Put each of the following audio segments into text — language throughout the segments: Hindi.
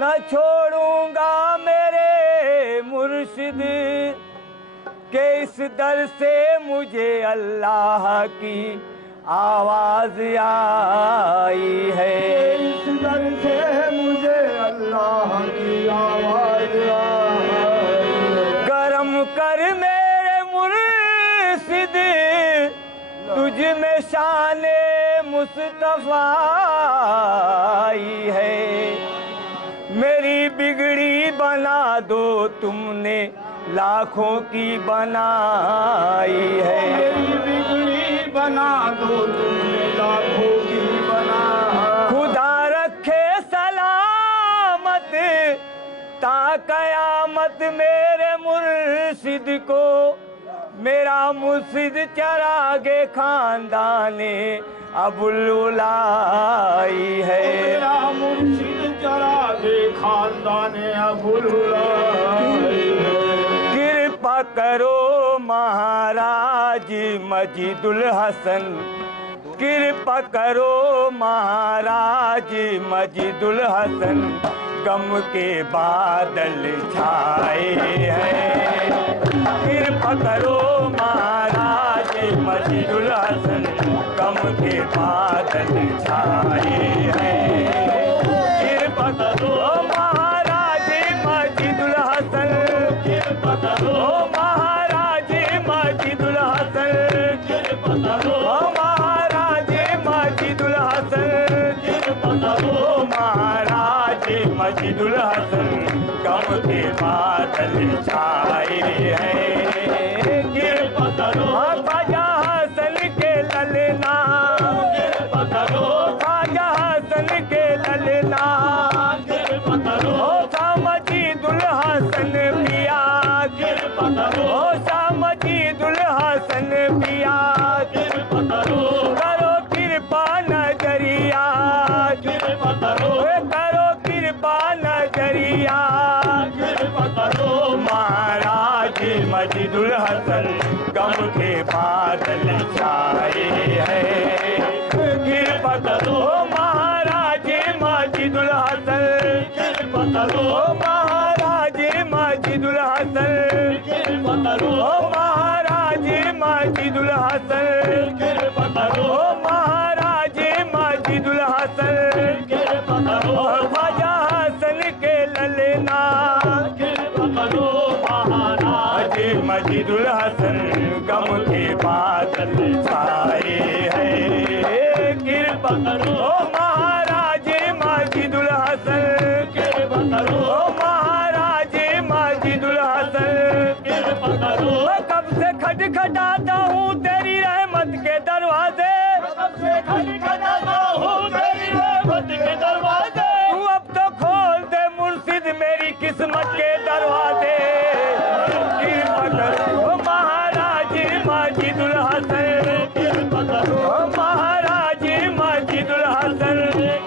न छोड़ूंगा मेरे मुर्शिद के इस दर से मुझे अल्लाह की आवाज आई है। इस दर से मुझे अल्लाह की आवाज आई है। करम कर मेरे मुर्शिद तुझ में शाने मुस्तफा आई है। मेरी बिगड़ी बना दो तुमने लाखों की बनाई है। मेरी बिगड़ी बना दो तुमने लाखों की बना। खुदा रखे सलामत ता कयामत मेरे मुर्शिद को। मेरा मुर्शिद चरागे खानदाने अबुल उलाई है। मेरा मुर्शिद चरागे खानदाने अबुल उलाई है। कृपा करो महाराज मजीदुल हसन। कृपा करो महाराज मजीदुल हसन। गम के बादल छाए हैं। कृपा करो महाराज मजीदुल हसन। गम के बादल छाए हैं। कृपा करो महाराज मजीदुल हसन। कृपा करो महाराज मजीदुल हसन। कृपा करो महाराज मजीदुल हसन। कृपा करो महाराज मजीदुल हसन। गम के बादल छाए हैं। कृपा करो ख्वाजा हसन के ललना। कृपा करो ख्वाजा हसन के ललना। कृपा करो सा मजीदुल हसन पिया। कृपा करो सा मजीदुल हसन पिया। कृपा करो करो कृपा नजरिया। कृपा करो करो कृपा नजरिया। कृपा करो महाराज मजीदुल हसन। गम के बादल छाए हैं। कृपा करो महाराज मजीदुल हसन। कृपा करो महाराज मजीदुल हसन। कृपा करो महाराज मजीदुल हसन। कृपा करो महाराज मजीदुल हसन। कृपा करो ख्वाजा हसन के ललना। कृपा करो महाराज मजीदुल हसन। गम के बादल छाए हैं। कृपा करो महाराज मजीदुल हसन। कृपा करो महाराज मजीदुल हसन। कृपा करो मैं कब से खटखटाता हूँ तेरी रहमत के दरवाजे। सबसे खटखटाता हूँ तेरी रहमत के दरवाजे। तू अब तो खोल दे मुर्शिद मेरी किस्मत के दरवाजे। कृपा करो महाराज मजीदुल हसन। कृपा करो महाराज मजीदुल हसन।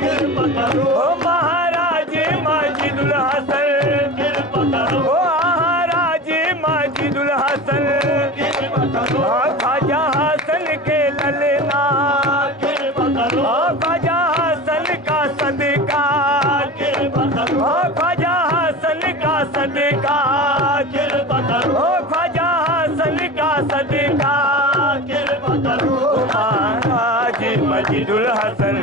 कृपा करो महाराज मजीदुल हसन। कृपा करो महाराज मजीदुल हसन। कृपा करो ख्वाजा हसन के ललना। कृपा करो ख्वाजा हसन का सदका। कृपा करो ख्वाजा हसन का सदका। कृपा करो ख्वाजा हसन का सदका। कृपा करो महाराज मजीदुल हसन।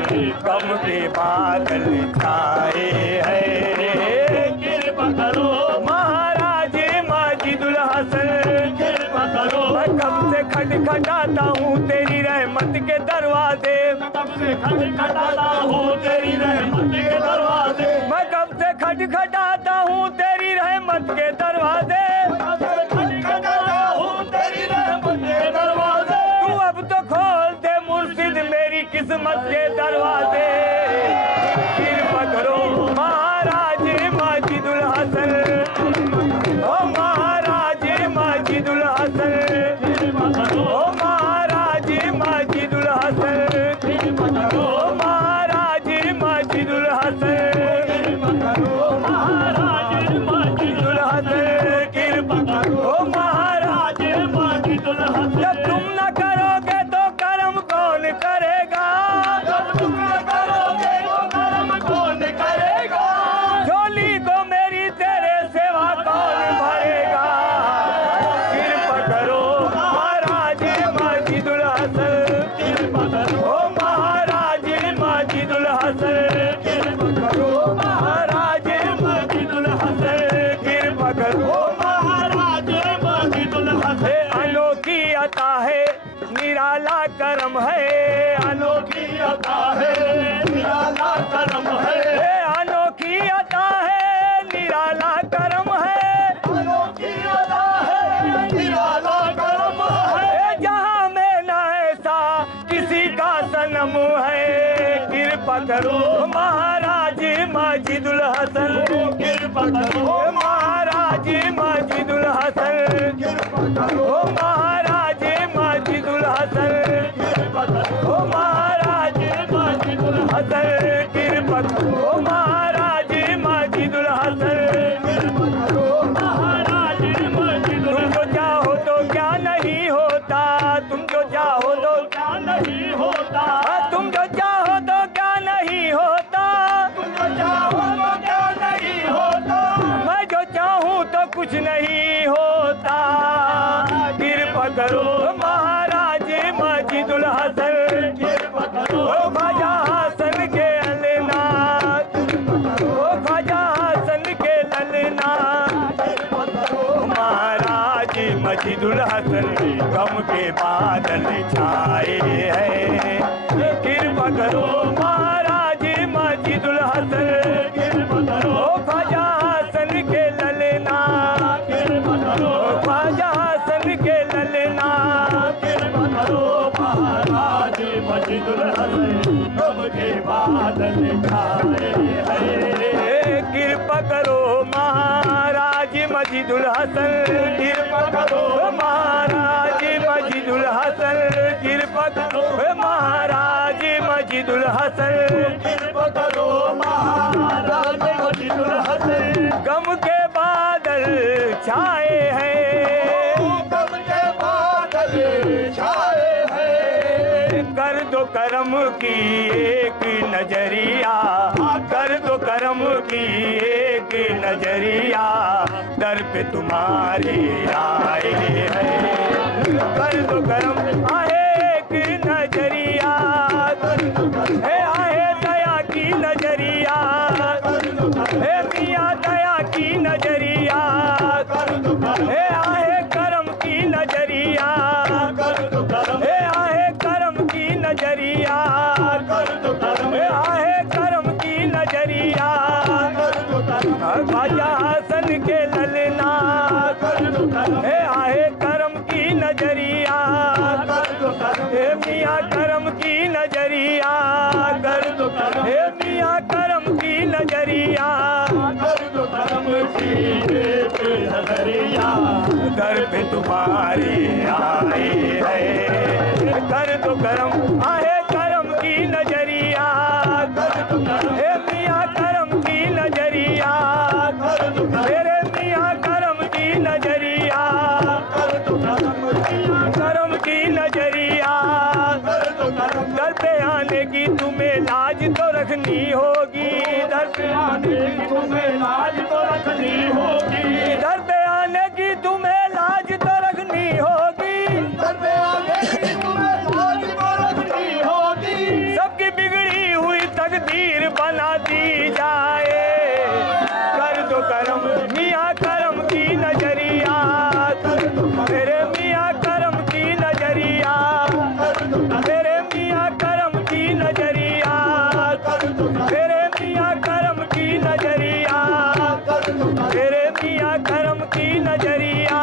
गम के बादल छाए हैं। कृपा करो महाराज मजीदुल हसन। कृपा करो मैं कब से खटखटाता हूँ तेरी रहमत के दरवाजे। कब से खटखटाता हूँ तेरी रहमत के दरवाजे। मैं कब से खटखटाता हूँ तेरी रहमत के दरवाजे। कब से खटखटाता हूँ तेरी रहमत के दरवाजे। तू अब तो खोल दे मुर्शिद मेरी किस्मत के दरवाजे। कृपा करो महाराज मजीदुल हसन। ओ महाराज मजीदुल हसन। कृपा करो ओ महाराज मजीदुल हसन। कृपा करो ओ महाराज मजीदुल हसन। कृपा करो महाराज मजीदुल हसन। कृपा करो ओ महाराज माजिदुल हसन। जब तुम न करोगे तो कर्म कौन करेगा। जब तुम न करोगे तो कर्म कौन करेगा। झोली करम है, अनोखी अता है, निराला करम है, अनोखी अता है, निराला करम है, अनोखी अता है, निराला करम है, जहाँ में न ऐसा किसी का सनम है। कृपा करो महाराज माजिदुल हसन, कृपा करो महाराज माजिदुल हसन, कृपा करो महाराज माजिदुल हसन, कृपा करो महाराज माजिदुल हसन, कृपा करो महाराज माजिदुल हसन। कृपा करो महाराज माजिदुल तुम जो चाहो तो क्या नहीं होता, तुम जो चाहो तो क्या नहीं होता, तुम जो चाहो तो क्या नहीं होता, तुम जो चाहो तो क्या नहीं होता, मैं जो चाहूँ तो कुछ नहीं होता। कृपा करो महाराज माजिदुल हसन, कृपा करो ओ ख्वाजा हसन के ललना, ओ ख्वाजा हसन के ललना, कृपा करो महाराज माजिदुल हसन गम के बादल छाए हैं। कृपा करो महाराज माजिदुल हसन, कृपा करो ओ ख्वाजा हसन के ललना, कृपा करो ओ ख्वाजा हसन के ललना, कृपा करो महाराज माजिदुल हसन गम के बादल छाए हैं। कृपा करो महाराज माजिदुल हसन, कृपा करो महाराज माजिदुल हसन, कृपा करो महाराज माजिदुल हसन, कृपा करो महाराज माजिदुल हसन गम के बादल छाए हैं। गम के बादल छाए हैं। कर दो करम की एक नजरिया, कर दो करम की एक नजरिया, दर पे तुम्हारे आए हैं। कर दो करम आहे एक नजरिया, आहे दया की नजरिया, हे मियाँ दया की नजरिया, हे आहे करम की नजरिया, हे आहे करम की नजरिया, हे आहे करम की नजरिया, ख्वाजा हसन के ललना, हे आहे करम की नजरिया, हे मियाँ करम की नजरिया, हे मियाँ करम की नजरिया, दर पे तुम्हारे आए हैं। कर दो करम आहे करम की नजरिया, हे मियाँ करम की नजरिया, मेरे मियाँ करम की नजरिया, करम की नजरिया, दर पे आने की तुम्हें लाज तो रखनी होगी, दर पे आने की तुम्हें लाज तो रखनी होगी, दर पे आने की तुम्हें लाज तो रखनी होगी, सबकी बिगड़ी हुई तकदीर बना दी जाए। कर दो करम मियाँ करम की नजरिया, मेरे मियाँ करम की नजरिया, मेरे मियाँ करम की नजरिया, मेरे मियाँ करम की नजरिया, मेरे मियाँ करम की नजरिया।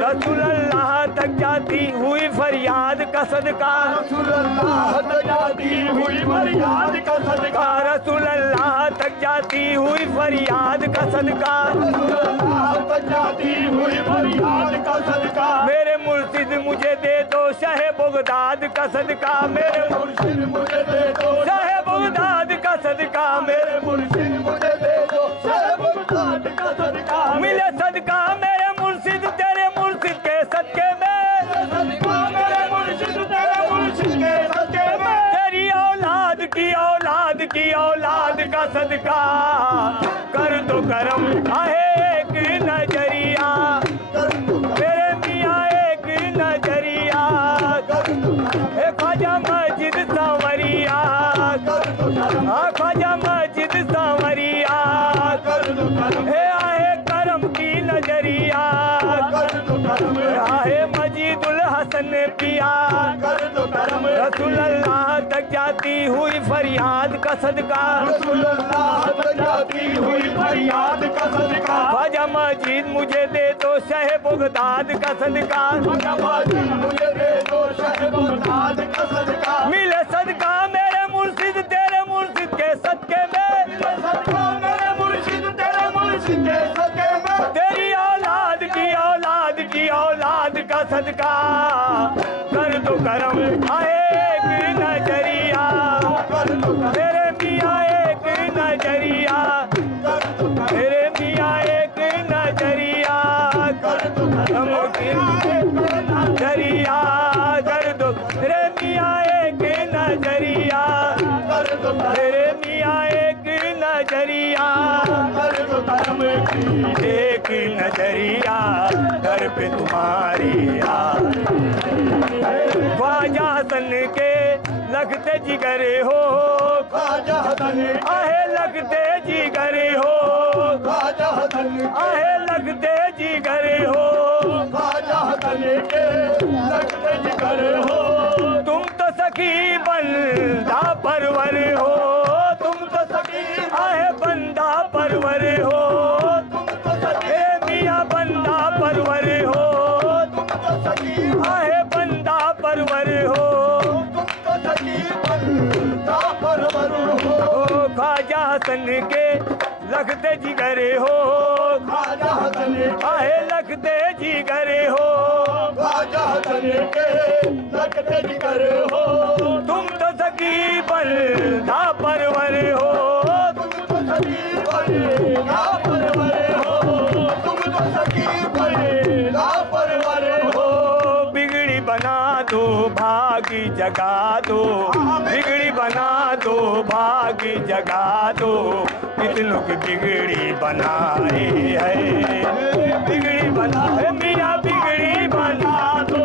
रसूलुल्लाह तक जाती हुई फरियाद का सदका, रसूलुल्लाह तक जाती हुई फरियाद का सदका, रसूलुल्लाह तक जाती हुई फरियाद का सदका, रसूलुल्लाह तक जाती हुई फरियाद का सदका, मेरे मुर्शिद मुझे दे दो शाहे बगदाद का सदका, मेरे मुर्शिद मुझे दे दो शाहे बगदाद का सदका, मेरे मुर्शिद मुझे दे दो बगदाद का सदका, मिले सदका मेरे मुर्शिद तेरे मुर्शिद के सदके में, सदका मेरे मुर्शिद तेरे मुर्शिद के सदके में, तेरी औलाद की औलाद की औलाद का सदका। कर दो करम आहे एक नजरिया, मेरे मियाँ एक नजरिया, हे ख्वाजा मस्जिद सांवरिया, हाँ ख्वाजा मस्जिद सांवरिया, हे आहे करम की नजरिया, आहे मजीदुल हसन पिया कर दो करम रसूल अल्लाह तक जाती हुई फरियाद का सदका रसूल अल्लाह तक जाती हुई फरियाद का सदका ख्वाजा मजीद मुझे दे दो शह बगदाद का सदका मुझे दे दो शह बगदाद का सदका मिले सदका मेरे मुर्शिद तेरे मुर्शिद के सदके में सदका मेरे मुर्शिद तेरे मुर्शिद के सदके में तेरी औलाद की औलाद की औलाद का सदका कर दो करम आए एक नजरिया कर दो मेरे मियाँ एक नजरिया मेरे मियाँ एक नजरिया कर दो करम की नजरिया कर दो मेरे मियाँ एक नजरिया कर दो मेरे मियाँ एक नजरिया कर दो करम की एक नजरिया घर पे तुम्हारी ख्वाजा हसन के लगते जिगर हो ख्वाजा हसन आहे लगते जिगर हो ख्वाजा हसन आहे लगते जिगर हो ख्वाजा हसन के लगते जिगर हो तुम तो सखी बंदा परवर हो तुम तो सखी आहे बंदा परवर हो तुम तो सखी हे मियाँ बंदा परवर हो तुम तो सखी आहे बंदा परवर हो तुम तो सखी बंदा परवर हो ओ ख्वाजा हसन के लगते जिगर हो ख्वाजा हसन आहे लगते जिगर हो ख्वाजा हसन के लगते जिगर हो तुम तो सखी बंदा परवर हो तुम तो सखी बंदा परवर हो तुम तो सखी बंदा परवर हो बिगड़ी बना दो भागी जगा दो बिगड़ी बना दो भागी जगा दो कितनों की बिगड़ी बनाए है बिगड़ी बना है मियाँ बिगड़ी बना दो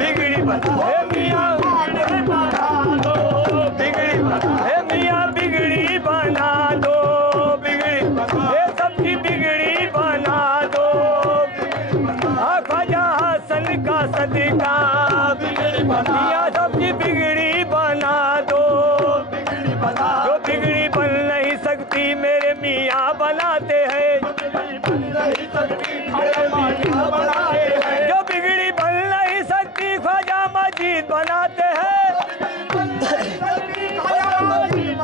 बिगड़ी बना है मियाँ बिगड़ी बना दो बिगड़ी बना है मियाँ बिगड़ी बना दो बिगड़ी बना है सबकी बिगड़ी बना दो ख्वाजा हसन का सदका बिगड़ी बना मियाँ सबकी बिगड़ी बना दो बिगड़ी बना जो बिगड़ी बन नहीं सकती मेरे मियाँ बनाते हैं बन नहीं सकती खड़े माया बनाए हैं जो बिगड़ी बन नहीं सकती ख्वाजा मजीद बनाते हैं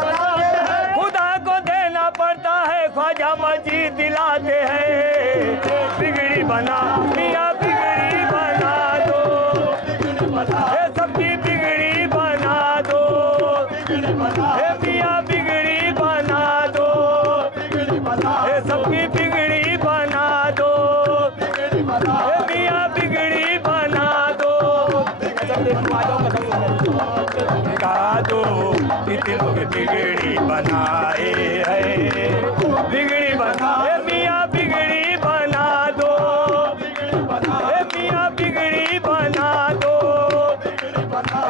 खुदा को देना पड़ता है ख्वाजा मजीद दिलाते हैं बिगड़ी बना मियाँ बिगड़ी बना दो ये सबकी बिगड़ी बना दो ये मियाँ बिगड़ी बना दो ये सबकी बिगड़ी बना दो ये मियाँ बिगड़ी बना दो गा दो कितनों की बिगड़ी बनाए है बिगड़ी बना ये मियाँ बिगड़ी बना दो ये मियाँ बिगड़ी बना दो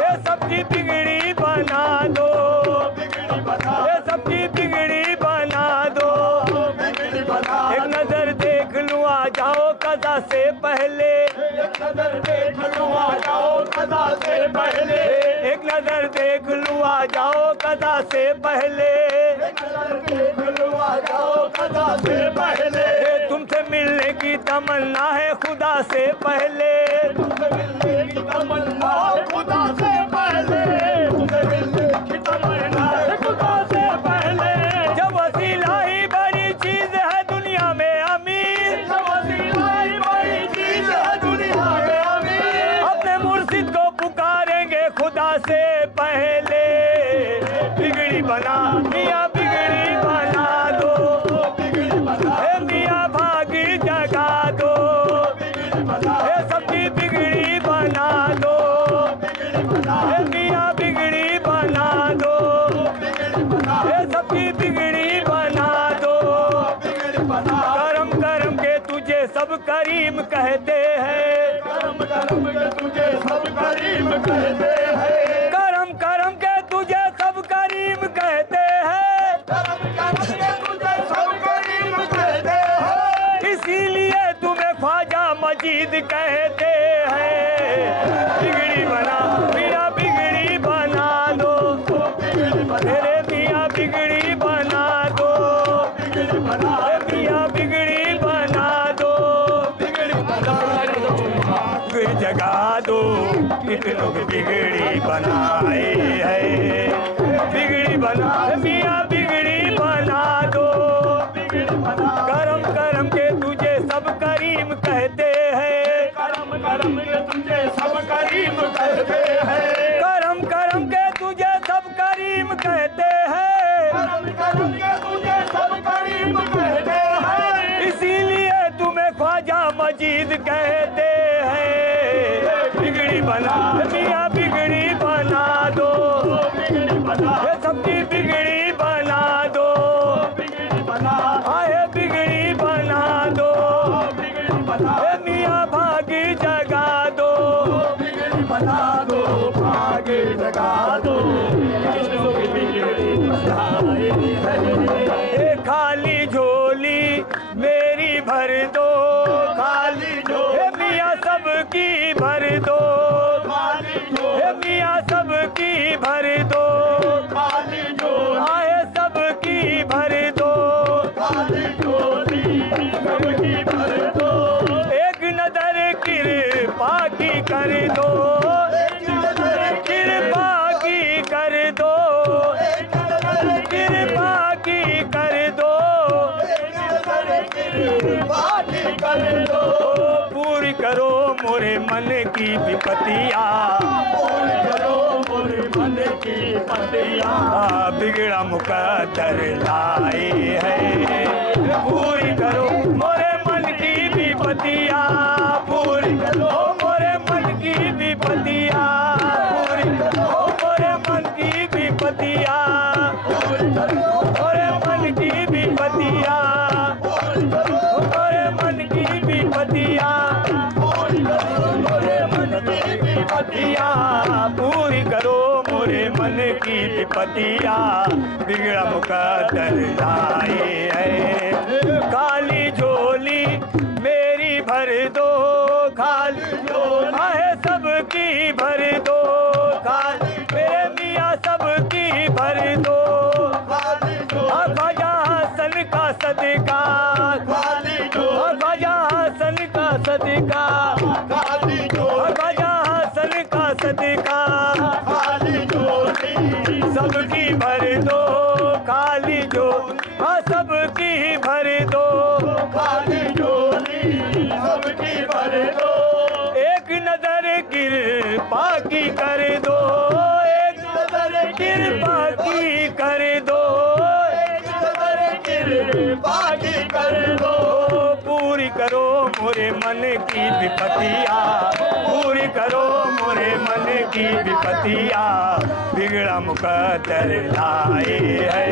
ये सबकी बिगड़ी बना दो ये सबकी बिगड़ी बना दो एक नजर देख लूँ आ जाओ कदा से पहले एक नजर देख लूं आ जाओ कदा से पहले एक नजर देख लूँ आ जाओ कदा से पहले एक नजर देख लूं आ जाओ कदा से पहले तुमसे मिलने की तमन्ना है खुदा से पहले तुमसे मिलने की तमन्ना खुदा से पहले तुमसे मिलने की तमन्ना खुदा से पहले जब वसीला ही बड़ी चीज है दुनिया में अमीर वसीला ही बड़ी चीज है दुनिया में अमीर अपने मुर्शिद को पुकारेंगे खुदा से पहले बिगड़ी बना मियाँ बिगड़ी बना दो बिगड़ी बना हे मियाँ भागी जगा दो बिगड़ी बना हे सबकी बिगड़ी बना दो बिगड़ी बना हे मियाँ बिगड़ी बना दो बिगड़ी बना हे सबकी बिगड़ी बना दो बिगड़ी बना करम करम के तुझे सब करीम कहते हैं करम करम के तुझे सब करीम कहते हैं करम करम के तुझे सब करीम कहते हैं करम करम के तुझे सब करीम कहते हैं इसीलिए तुम्हें ख्वाजा मजीद कहते हैं बिगड़ी बना, मियाँ बिगड़ी बना दो, मेरे मियाँ बिगड़ी बना दो, मियाँ बिगड़ी बना दो, जगा दो, कितनों की बिगड़ी बनाए है, बिगड़ी बना, मियाँ बिगड़ी बना दो, करम करम के तुझे सब करीम कहते हैं, करम करम के तुझे सब करीम कहते हैं, करम करम के तुझे सब करीम कहते हैं, करम करम के तुझे सब करीम कहते हैं, इसीलिए तुम्हें ख्वाजा मजीद कहते हैं, बिगड़ी बना, मियाँ बिगड़ी बना दो, बिगड़ी बना, ये सबकी बिगड़ी बना दो, बिगड़ी बना, आए बिगड़ी बना दो, बिगड़ी बना, ये मियाँ भागी जगा दो, बिगड़ी बना दो, भागे जगा दो, किसको की बिगड़ी बनाए है, ये खाली झोली मेरी भर दो, खाली जो, ये मियाँ सबकी भर दो, खाली जो, ये मियाँ सबकी भर दो, खाली जो, आए सबकी भर दो, खाली झोली सबकी भर दो, एक नजर कृपा की कर दो, एक नजर कृपा की कर दो, एक नजर कृपा की कर दो, एक नजर कृपाली कर दो, पूरी करो मोरे मन की विपत्तियाँ, पूरी करो मोरे मन की पतिया, बिगड़ा मुकद्दर लाए है, पूरी करो मोरे मन की विपत्तियाँ, पूरी करो मोरे मन की विपत्तियाँ, पूरी करो मोरे मन की विपत्तियाँ, पूरी करो मोरे मन की विपत्तियाँ, पूरी करो मोरे मन की विपत्तियाँ, पूरी करो मोरे मन की विपत्तियाँ, पूरी करो मोरे मन की विपत्तियाँ, बिगड़ा मुकद्दर लाए है, काली झोली मेरी भर दो, खाली झोली है सबकी भर दो, खाली मेरे मियाँ सबकी भर दो, खाली जो, ख्वाजा हसन का सदका, खाली जो, ख्वाजा हसन का सदका, खाली जो, ख्वाजा हसन का सदका, खाली झोली सबकी भर दो, खाली जो, हाँ सबकी भर दो, खाली झोली सबकी भर दो, एक नजर कृपा की कर दो, एक नजर कृपा की कर दो, एक नजर कृपा की कर दो, पूरी करो मोरे मन की विपत्तियाँ, पूरी करो मोरे मन की विपत्तियाँ, बिगड़ा मुकद्दर लाए है,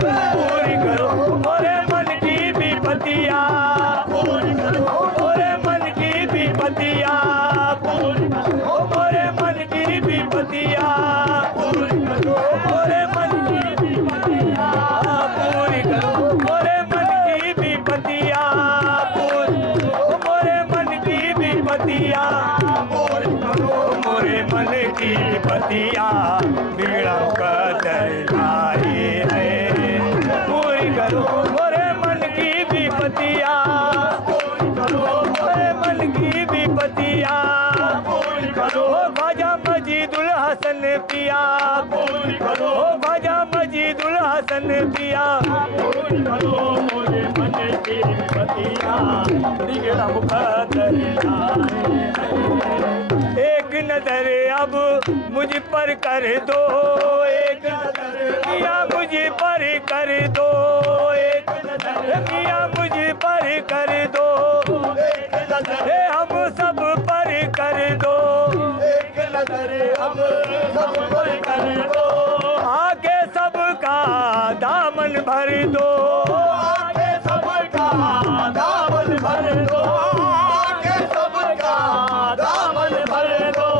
पूरी करो मोरे मन की विपत्तियाँ, पूरी करो मोरे मन की विपत्तियाँ, पूरी करो मोरे मन की विपत्तियाँ, पूरी करो मोरे मन की विपत्तियाँ, पूरी करो मोरे मन की विपत्तियाँ, मोरे मन की विपत्तियाँ, पूरी करो मोरे मन की विपत्तियाँ, बिगड़ा मुकद्दर लाए है, पूरी करो मोरे मन की विपत्तियाँ, पूरी करो मोरे मन की विपत्तियाँ, पूरी करो ओ ख्वाजा मजीदुल हसन पिया, पूरी करो ओ ख्वाजा मजीदुल हसन पिया, पूरी करो मोरे मन की पतिया, बिगड़ा मुकद्दर लाए है, एक नजर अब मुझ पर कर दो, एक नजर पिया मुझ पर कर दो, एक नजर पिया मुझ पर कर दो, एक नजर हे हम सब पर कर दो, एक नजर अब सब पर कर दो, आके सबका दामन भर दो, आगे सबका दामन भर दो, आगे सबका दामन भर दो,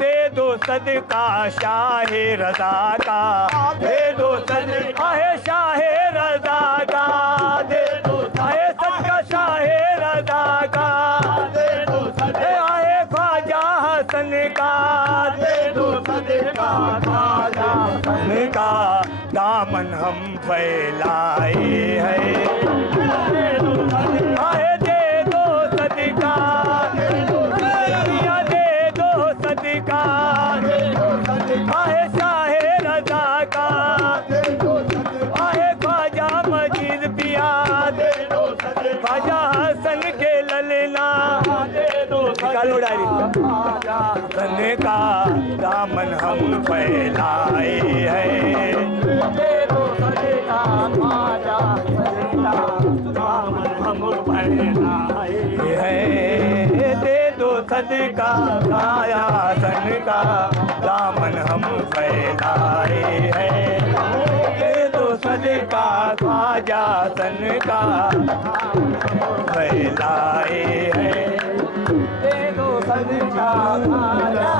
दे दो सदका शाहे रज़ा का, दे दो सदका है शाहे रज़ा का, दे दो है सदका शाहे रज़ा का, दे दो सदे आए ख्वाजा हसन का, फैलाए हैं। आए दे दो सदका, या दे दो सदका, आए शाहे रज़ा का, आए ख्वाजा मजीद पिया, ख्वाजा हसन के ललना, सन का दामन हम फैलाए हैं। दे दो सदका ख्वाजा सन का दामन हम फैलाए हैं। दे दो सदका ख्वाजा सन का फैलाए हैं। दे दो सदका ख्वाजा